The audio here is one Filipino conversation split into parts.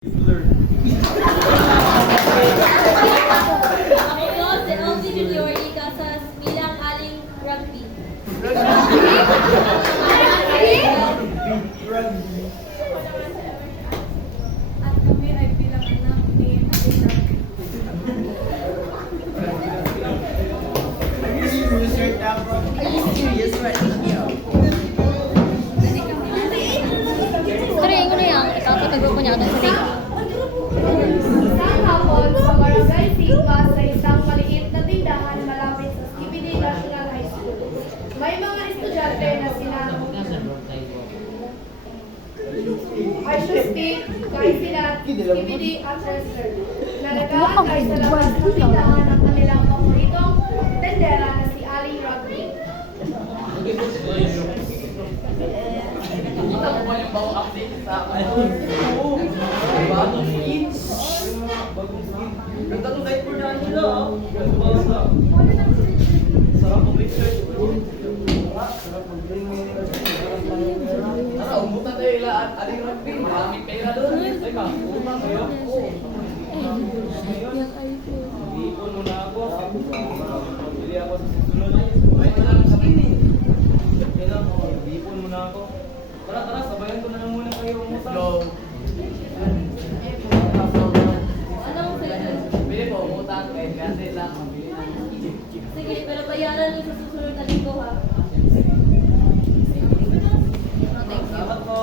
Ito, si LV Junior, ikasas bilang aling rugby. At kami ay bilang anak ni Aling Kaya yung yan, ikakatagro ko niya ito sa Isang hapon sa Barangay Sigma sa isang maliit na tindahan malapit sa Skibidi National High School. May mga estudyante na sina Arshustin, Kaisilat, Skibidi at Chester na nag-aantay sa labas ng tindahan ng kanilang paboritong tendera na si Aling Rugby. Kita mo ba yung bagong update sa akin? Oo. Bagong skin. Bagong skin. Ganda nung diaper na nila. Sarap ang picture. Sarap ang Tara, umutan tayo ilaan. Aling rugby. Maraming kayo na doon. Teka, umutan kayo. Oo. Ipon muna ako. Pili ako sa susunod. May talang sa pili. Kailangan, ipon muna ako. Tara, tara, sabayan ko na lang muna kayo umutan. Go! Anong sa'yo? Bili po, umutan. Kahit gante lang. Sige, pero bayaran mo sa susunod na linggo ha. Salamat po.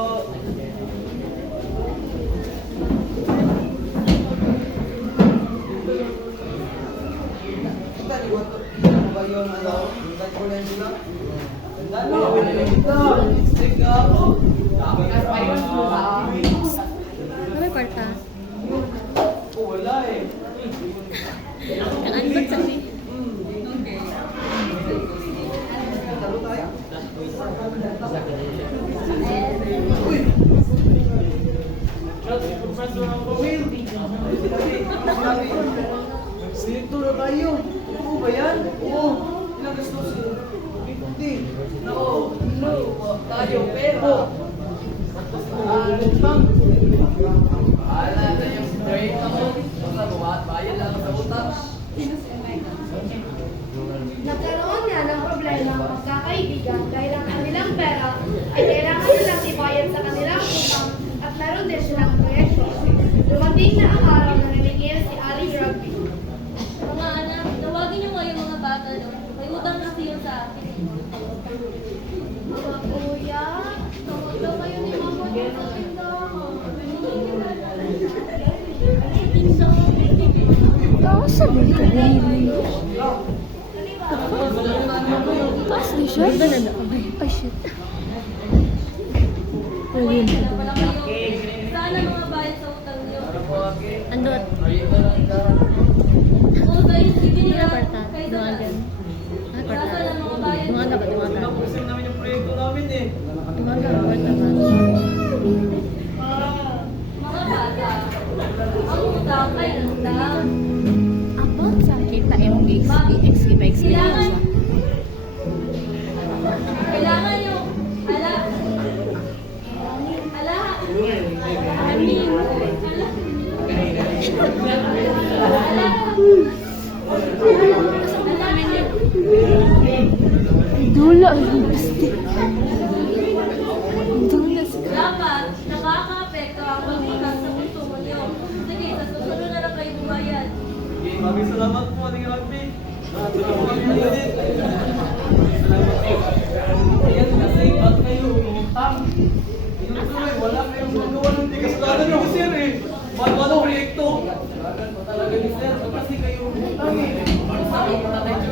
Ano kwarta? Wala eh. Ang ba't sa ni? Dito na tayo. Oo ba yan? Oo. Ilang gusto siya? 50. No. No. Tayo pero. Utang. Ala na yung straight ako. Basta buhat. Bayan lang sa utang. Nagkaroon nga ng problema ang magkakaibigan dahil ang kanilang pera ay kailangan nilang ibayad sa kanilang utang at meron din silang proyekto. Dumating na ang araw na nilingil si Aling Rugby. Mga anak, tawagin niyo mga yung mga bata doon. May utang kasi yun sa akin. Mga kuya, tawag daw kayo ni Mama niyo sa tindahan. Sabi ko rin. Taas ni siya? Ay, shit. Ayun. Wala kayo. Sana mga bayad sa utang niyo. Andot. Oo, guys, sige Hindi na. na kwarta. Kahit Dungan na. dyan. Ah, Wala kwarta. ka lang mga bayad. Dungan dapat, dungan ka. Napusin namin yung proyekto namin eh. Dungan ka, kwarta ba? Mga bata, ang utang ay utang. Ako, sa kita MX, PX, PX, Kailangan, kailangan yung, ala, amin, Dula, pasti. Dula sa dapat nakaka-apekto ang pag-utang sa konsumo niyo. Sige, sa susunod na lang kayo bumayad. Okay, maraming salamat po, Aling Rugby. Tulong po kami ulit. Salamat po. Ayan, kasi ba't kayo umutang? Inutuloy, wala kayong magawa ng di kasalanan nyo, sir eh. Wala proyekto. Kasalanan po talaga ni sir. Ba't kasi kayo umutang eh? Sabi ko na tayo.